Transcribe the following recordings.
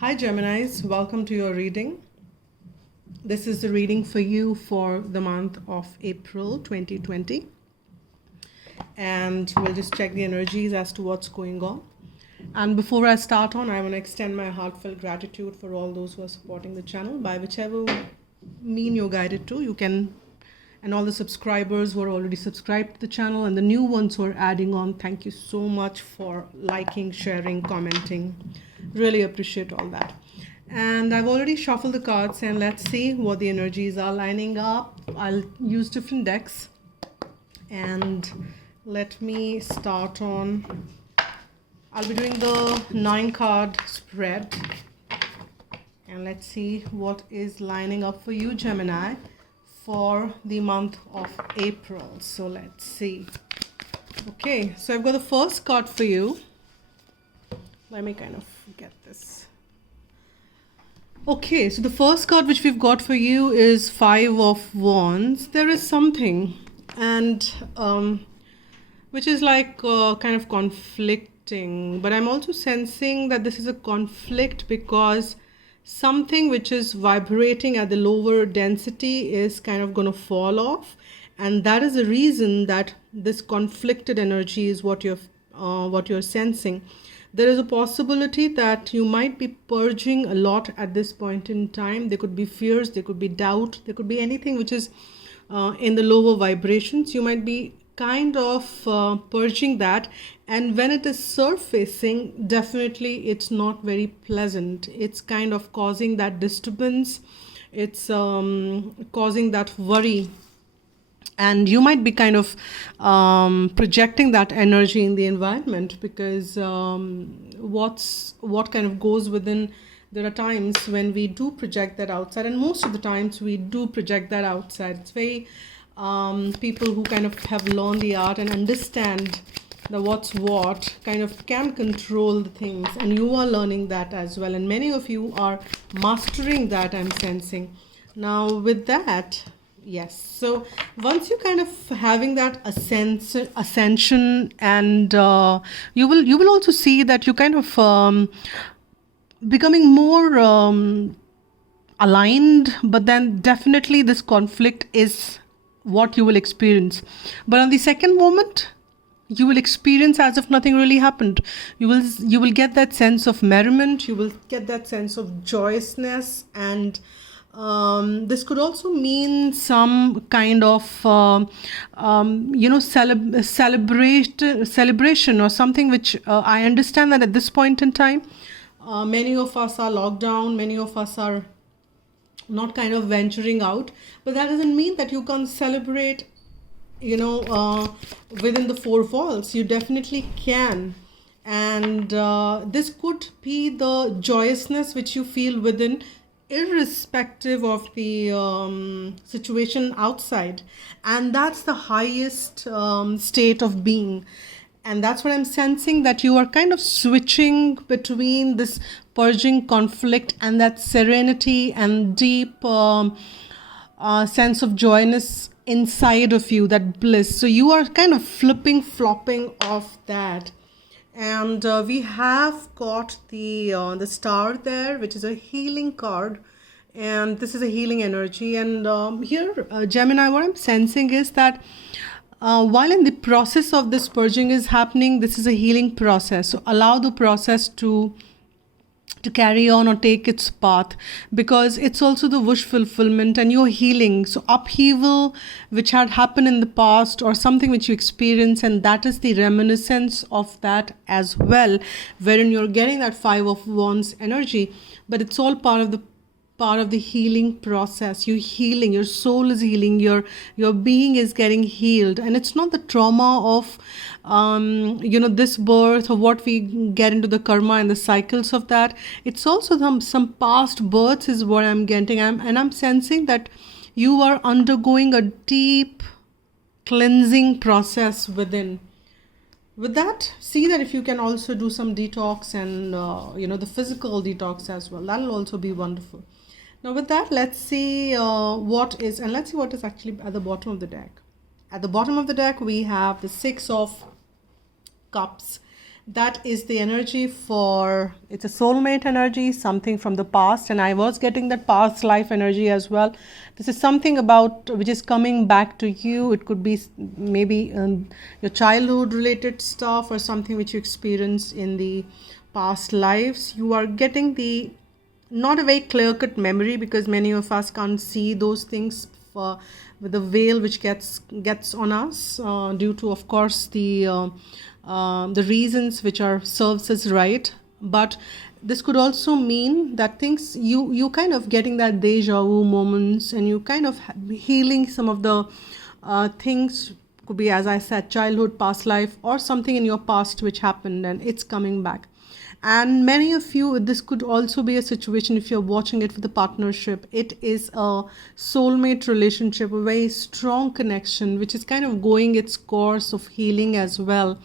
Hi Geminis, welcome to your reading. This is the reading for you for the month of April 2020. And we'll just check the energies as to what's going on. And before I start on, I want to extend my heartfelt gratitude for all those who are supporting the channel by whichever mean you're guided to. You can, and all the subscribers who are already subscribed to the channel and the new ones who are adding on, thank you so much for liking, sharing, commenting. Really appreciate all that. And I've already shuffled the cards and let's see what the energies are lining up. I'll use different decks and let me start on. I'll be doing the 9-card spread and let's see what is lining up for you, Gemini, for the month of April. So let's see. Okay, so I've got the first card for you. Let me kind of get this. Okay, so the first card which we've got for you is 5 of Wands. There is something and which is like kind of conflicting, but I'm also sensing that this is a conflict because something which is vibrating at the lower density is kind of going to fall off, and that is the reason that this conflicted energy is what you're sensing. There is a possibility that you might be purging a lot at this point in time. There could be fears, there could be doubt, there could be anything which is in the lower vibrations. You might be kind of purging that, and when it is surfacing, definitely it's not very pleasant. It's kind of causing that disturbance. It's causing that worry. And you might be kind of projecting that energy in the environment because what kind of goes within. There are times when we do project that outside, and most of the times we do project that outside. It's very people who kind of have learned the art and understand the what's what kind of can control the things, and you are learning that as well. And many of you are mastering that, I'm sensing. Now with that, yes, so once you kind of having that ascension, and you will also see that you kind of becoming more aligned, but then definitely this conflict is what you will experience. But on the second moment, you will experience as if nothing really happened. You will get that sense of merriment, you will get that sense of joyousness, and this could also mean some kind of celebration or something, which I understand that at this point in time many of us are locked down, many of us are not kind of venturing out, but that doesn't mean that you can't celebrate within the four walls. You definitely can. And this could be the joyousness which you feel within, irrespective of the situation outside. And that's the highest state of being. And that's what I'm sensing, that you are kind of switching between this purging conflict and that serenity and deep sense of joyness inside of you, that bliss. So you are kind of flopping off that. And we have got the star there, which is a healing card. And this is a healing energy. And here, Gemini, what I'm sensing is that while in the process of this purging is happening, this is a healing process. So allow the process to carry on or take its path, because it's also the wish fulfillment and you're healing. So upheaval which had happened in the past or something which you experience, and that is the reminiscence of that as well, wherein you're getting that 5 of Wands energy. But it's all part of the healing process. You're healing, your soul is healing, your being is getting healed. And it's not the trauma of this birth or what we get into the karma and the cycles of that. It's also some past births is what I'm getting. I'm sensing that you are undergoing a deep cleansing process within. With that, see that if you can also do some detox and the physical detox as well. That'll also be wonderful. Now with that, let's see what is actually at the bottom of the deck. At the bottom of the deck, we have the 6 of Cups, That is the energy for, it's a soulmate energy, something from the past. And I was getting that past life energy as well. This is something about which is coming back to you. It could be maybe your childhood related stuff or something which you experienced in the past lives. You are getting the, not a very clear cut memory, because many of us can't see those things with the veil which gets on us due to, of course, the reasons which are serves us right. But this could also mean that things, you kind of getting that deja vu moments, and you kind of healing some of the things. Could be, as I said, childhood, past life, or something in your past which happened and it's coming back. And many of you, this could also be a situation, if you're watching it with a partnership, it is a soulmate relationship, a very strong connection, which is kind of going its course of healing as well,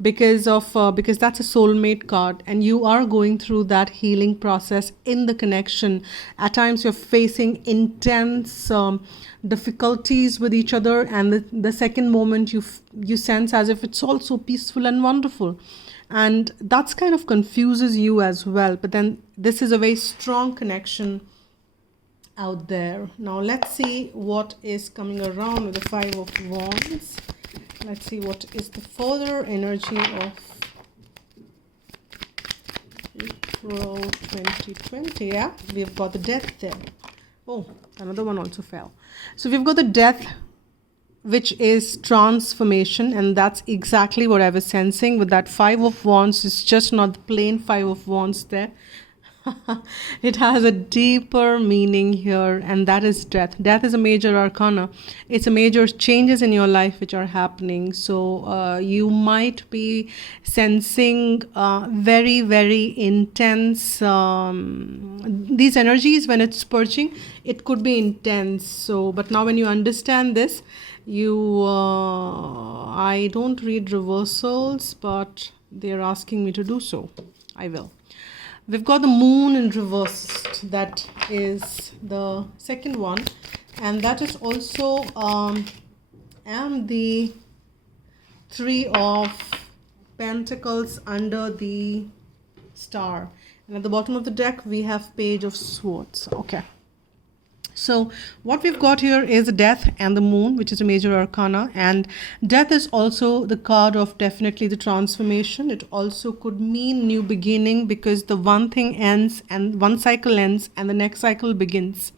because that's a soulmate card, and you are going through that healing process in the connection. At times you're facing intense difficulties with each other, and the second moment you sense as if it's also peaceful and wonderful. And that's kind of confuses you as well. But then this is a very strong connection out there. Now let's see what is coming around with the Five of Wands. Let's see what is the further energy of April 2020. Yeah, we've got the Death there. Oh, another one also fell. So we've got the Death, which is transformation, and that's exactly what I was sensing with that Five of Wands. It's just not the plain Five of Wands there. It has a deeper meaning here, and that is death. Death is a major arcana. It's a major changes in your life which are happening. So you might be sensing very, very intense these energies. When it's purging, it could be intense. So, but now when you understand this, I don't read reversals, but they're asking me to do so. I will. We've got the Moon in reversed. That is the second one, and that is also and the Three of Pentacles under the Star, and at the bottom of the deck we have Page of Swords. Okay. So what we've got here is Death and the Moon, which is a major arcana, and Death is also the card of definitely the transformation. It also could mean new beginning, because the one thing ends and one cycle ends and the next cycle begins.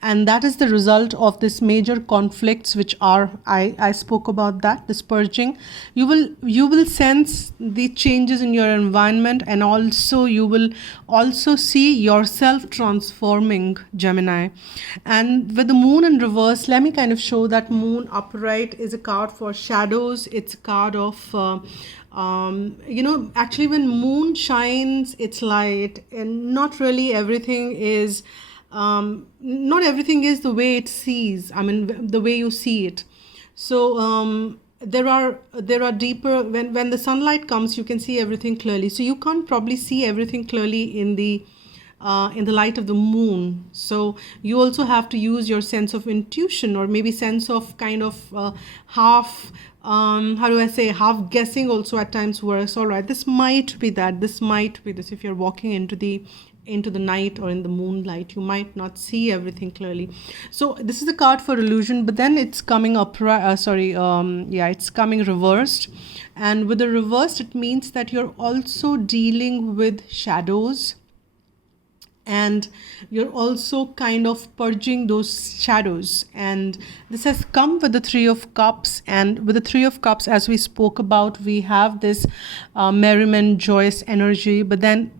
And that is the result of this major conflicts, which are, I spoke about that, this purging. You will sense the changes in your environment, and also you will also see yourself transforming, Gemini. And with the Moon in reverse, let me kind of show that Moon upright is a card for shadows. It's a card of actually when Moon shines its light, and not really everything is not everything is the way it sees, the way you see it. So there are deeper, when the sunlight comes, you can see everything clearly. So you can't probably see everything clearly in the light of the moon. So you also have to use your sense of intuition, or maybe sense of kind of half half guessing also at times works. All right, this might be that, this might be this. If you're walking into the night or in the moonlight, you might not see everything clearly. So this is a card for illusion, but then it's coming it's coming reversed. And with the reversed, it means that you're also dealing with shadows, and you're also kind of purging those shadows. And this has come with the Three of Cups. And with the Three of Cups, as we spoke about, we have this merriment, joyous energy. But then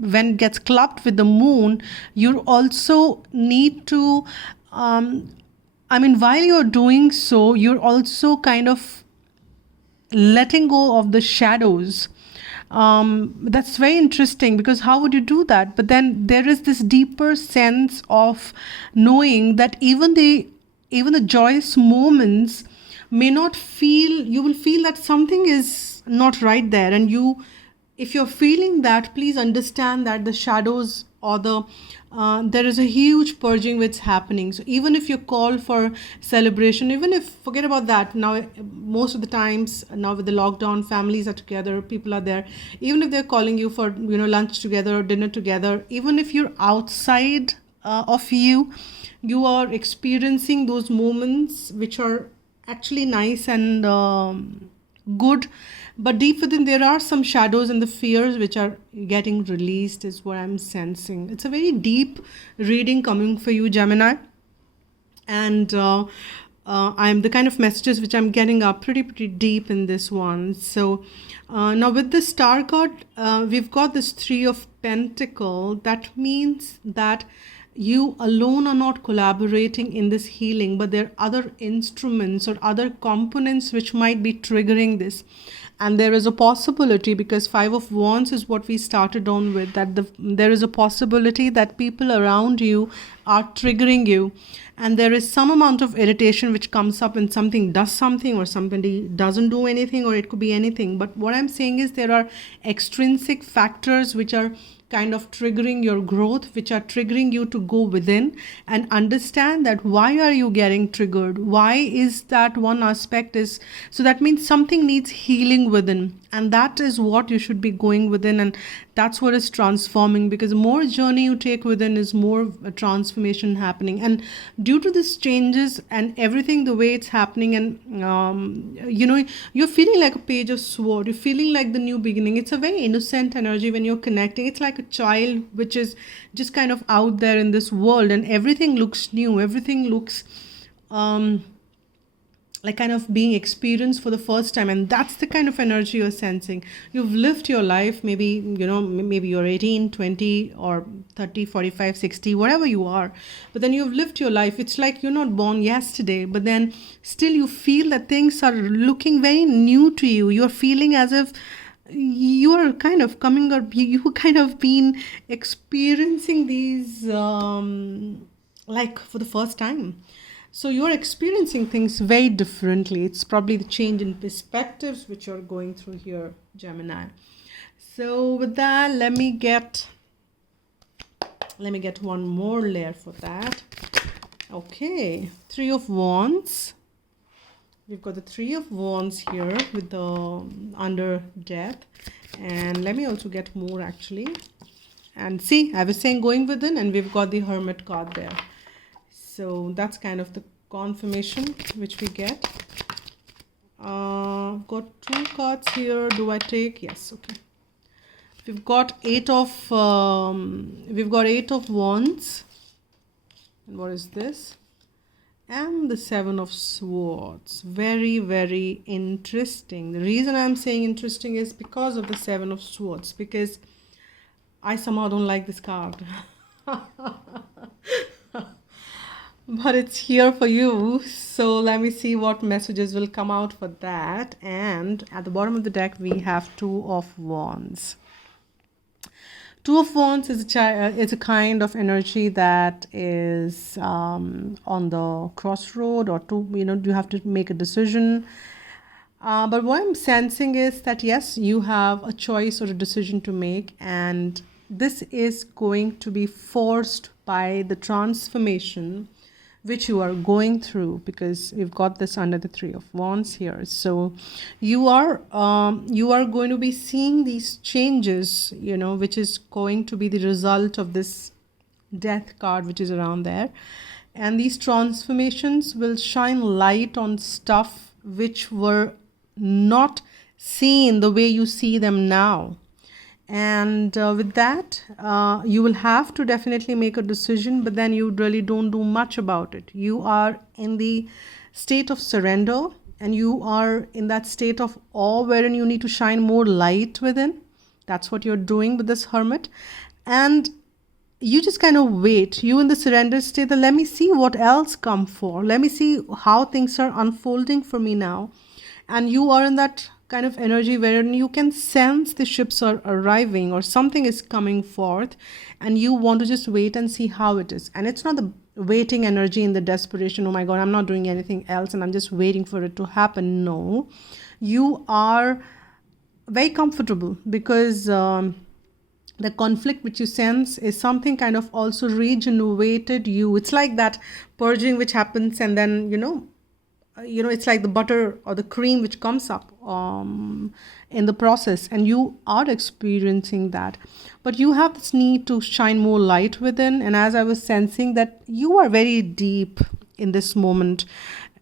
when it gets clubbed with the moon, you also need to, while you're doing so, you're also kind of letting go of the shadows. That's very interesting, because how would you do that? But then there is this deeper sense of knowing that even the joyous moments may not feel, you will feel that something is not right there, and you if you're feeling that, please understand that the shadows or there is a huge purging which happening. So even if you call for celebration, even if, forget about that now, most of the times now with the lockdown, families are together, people are there, even if they're calling you for lunch together or dinner together, even if you're outside of you are experiencing those moments which are actually nice and good, but deep within there are some shadows and the fears which are getting released, is what I'm sensing. It's a very deep reading coming for you, Gemini. And I'm the kind of messages which I'm getting are pretty deep in this one. So now with the star card, we've got this 3 of Pentacle. That means that you alone are not collaborating in this healing, but there are other instruments or other components which might be triggering this. And there is a possibility, because 5 of Wands is what we started on with, that there is a possibility that people around you are triggering you, and there is some amount of irritation which comes up when something does something or somebody doesn't do anything, or it could be anything. But what I'm saying is there are extrinsic factors which are kind of triggering your growth, which are triggering you to go within and understand that why are you getting triggered, why is that one aspect is, so that means something needs healing within, and that is what you should be going within, and that's what is transforming, because the more journey you take within is more transformation happening. And due to these changes and everything, the way it's happening, and you're feeling like a page of sword, you're feeling like the new beginning. It's a very innocent energy when you're connecting. It's like a child which is just kind of out there in this world, and everything looks new, everything looks like kind of being experienced for the first time. And that's the kind of energy you're sensing. You've lived your life, maybe maybe you're 18, 20 or 30, 45, 60, whatever you are, but then you've lived your life. It's like you're not born yesterday, but then still you feel that things are looking very new to you. You're feeling as if you're kind of coming up, you kind of been experiencing these like for the first time. So you're experiencing things very differently. It's probably the change in perspectives which you're going through here, Gemini. So with that, let me get one more layer for that. Okay, 3 of Wands. We've got the 3 of Wands here with the under death. And let me also get more actually. And see, I was saying going within, and we've got the Hermit card there. So that's kind of the confirmation which we get. Got 2 cards here. Do I take? Yes. Okay. We've got 8 of Wands. And what is this? And the 7 of Swords. Very, very interesting. The reason I'm saying interesting is because of the 7 of Swords, because I somehow don't like this card. But it's here for you. So let me see what messages will come out for that. And at the bottom of the deck, we have 2 of Wands. 2 of Wands is a kind of energy that is on the crossroad, or you have to make a decision. But what I'm sensing is that yes, you have a choice or a decision to make, and this is going to be forced by the transformation which you are going through, because we've got this under the 3 of Wands here. So you are going to be seeing these changes, which is going to be the result of this death card which is around there. And these transformations will shine light on stuff which were not seen the way you see them now. And with that, you will have to definitely make a decision, but then you really don't do much about it. You are in the state of surrender, and you are in that state of awe wherein you need to shine more light within. That's what you're doing with this Hermit. And you just kind of wait. You in the surrender state, let me see what else come for. Let me see how things are unfolding for me now. And you are in that kind of energy wherein you can sense the ships are arriving or something is coming forth, and you want to just wait and see how it is. And it's not the waiting energy in the desperation, oh my God, I'm not doing anything else and I'm just waiting for it to happen. No, you are very comfortable, because the conflict which you sense is something kind of also regenerated you. It's like that purging which happens, and then it's like the butter or the cream which comes up in the process, and you are experiencing that. But you have this need to shine more light within, and as I was sensing that you are very deep in this moment,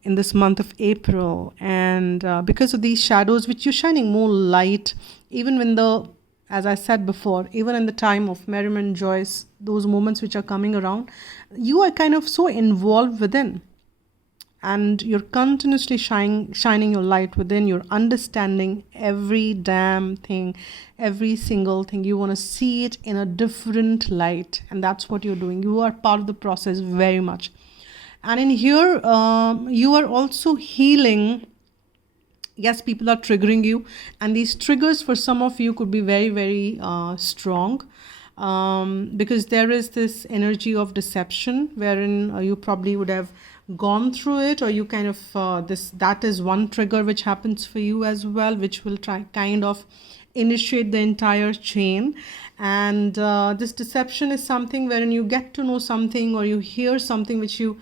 in this month of April, and because of these shadows which you're shining more light, even when the, as I said before, even in the time of merriment, joys, those moments which are coming around, you are kind of so involved within, and you're continuously shining your light within. You're understanding every damn thing, every single thing. You want to see it in a different light, and that's what you're doing. You are part of the process very much. And in here, you are also healing. Yes, people are triggering you, and these triggers for some of you could be very, very strong, because there is this energy of deception wherein you probably would have gone through it, or you kind of that is one trigger which happens for you as well, which will try kind of initiate the entire chain. And this deception is something wherein you get to know something, or you hear something which you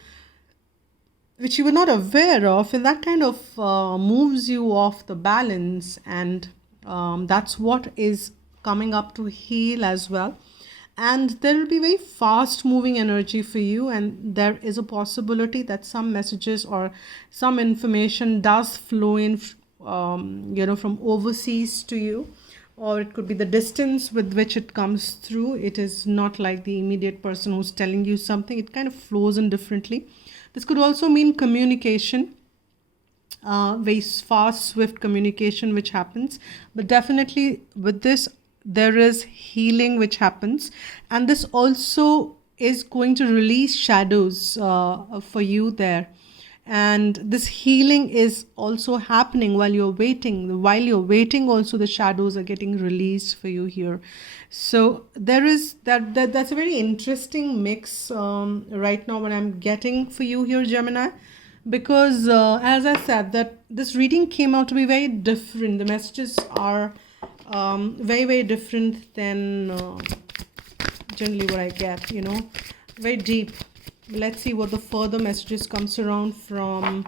were not aware of, and that kind of moves you off the balance. And that's what is coming up to heal as well. And there will be very fast moving energy for you, and there is a possibility that some messages or some information does flow in from overseas to you, or it could be the distance with which it comes through. It is not like the immediate person who's telling you something. It kind of flows in differently. This could also mean communication, very fast, swift communication which happens. But definitely with this, there is healing which happens. And this also is going to release shadows for you there. And this healing is also happening while you're waiting. While you're waiting, also the shadows are getting released for you here. So there is that's a very interesting mix right now what I'm getting for you here, Gemini, because as I said, that this reading came out to be very different. The messages are very, very different than generally what I get, very deep. Let's see what the further messages comes around from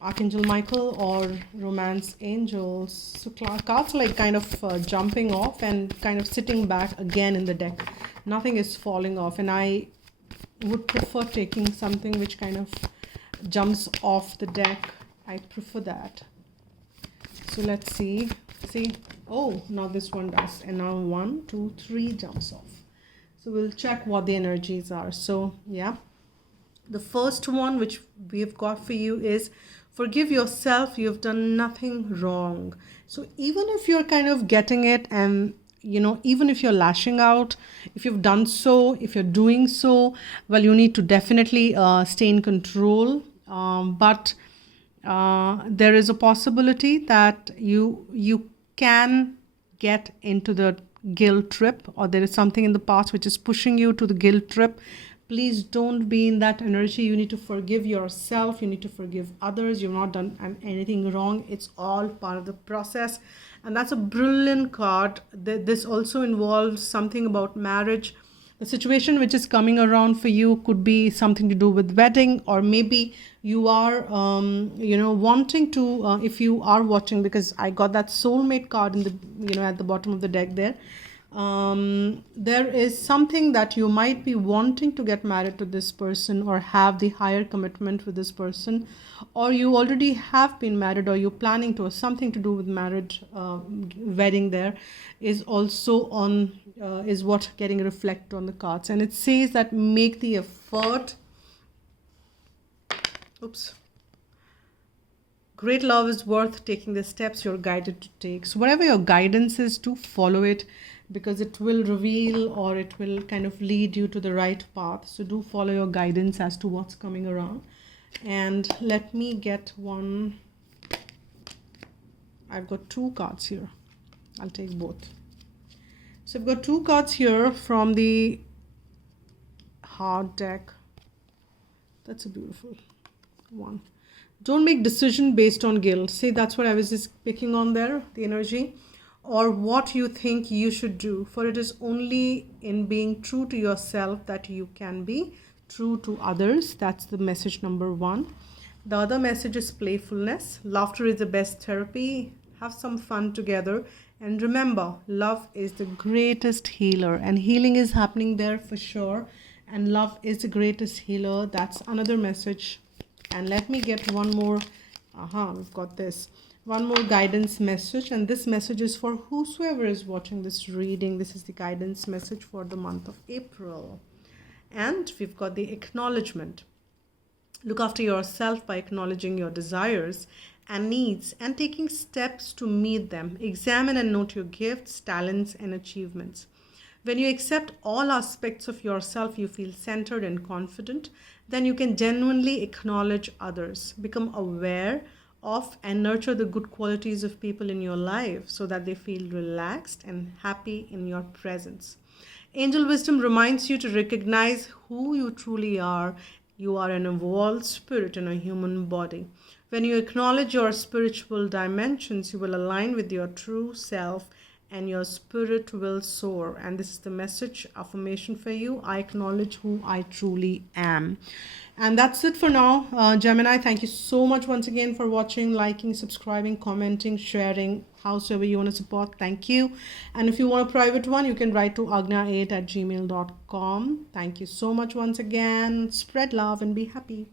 Archangel Michael or Romance Angels. So cards like kind of jumping off and kind of sitting back again in the deck. Nothing is falling off, and I would prefer taking something which kind of jumps off the deck. I prefer that. So let's see. Oh, now this one does, and now 1, 2, 3 jumps off. So we'll check what the energies are. So yeah, the first one which we have got for you is forgive yourself. You've done nothing wrong. So even if you're kind of getting it, and even if you're lashing out, if you've done so, if you're doing so, well, you need to definitely stay in control. But there is a possibility that you can get into the guilt trip, or there is something in the past which is pushing you to the guilt trip. Please don't be in that energy. You need to forgive yourself. You need to forgive others. You've not done anything wrong. It's all part of the process. And that's a brilliant card. This also involves something about marriage. The situation which is coming around for you could be something to do with wedding, or maybe you are wanting to if you are watching, because I got that soulmate card in the at the bottom of the deck there. There is something that you might be wanting to get married to this person, or have the higher commitment with this person, or you already have been married, or you're planning to, or something to do with marriage, wedding there is also on is what getting reflected on the cards. And it says that make the effort. Great love is worth taking the steps you're guided to take. So whatever your guidance is, to follow it, because it will reveal, or it will kind of lead you to the right path. So do follow your guidance as to what's coming around. And let me get one. I've got 2 cards here. I'll take both. So I've got 2 cards here from the hard deck. That's a beautiful one. Don't make decision based on guilt. See, that's what I was just picking on there, the energy, or what you think you should do. For it is only in being true to yourself that you can be true to others. That's the message number one. The other message is playfulness. Laughter is the best therapy. Have some fun together. And remember, love is the greatest healer, and healing is happening there for sure. And love is the greatest healer. That's another message. And let me get one more. We've got this. One more guidance message. And this message is for whosoever is watching this reading. This is the guidance message for the month of April. And we've got the acknowledgement. Look after yourself by acknowledging your desires and needs and taking steps to meet them. Examine and note your gifts, talents, and achievements. When you accept all aspects of yourself, you feel centered and confident. Then you can genuinely acknowledge others. Become aware of and nurture the good qualities of people in your life so that they feel relaxed and happy in your presence. Angel wisdom reminds you to recognize who you truly are. You are an evolved spirit in a human body. When you acknowledge your spiritual dimensions, you will align with your true self and your spirit will soar. And this is the message affirmation for you. I acknowledge who I truly am. And that's it for now. Gemini, thank you so much once again for watching, liking, subscribing, commenting, sharing, howsoever you want to support. Thank you. And if you want a private one, you can write to agna8@gmail.com. Thank you so much once again. Spread love and be happy.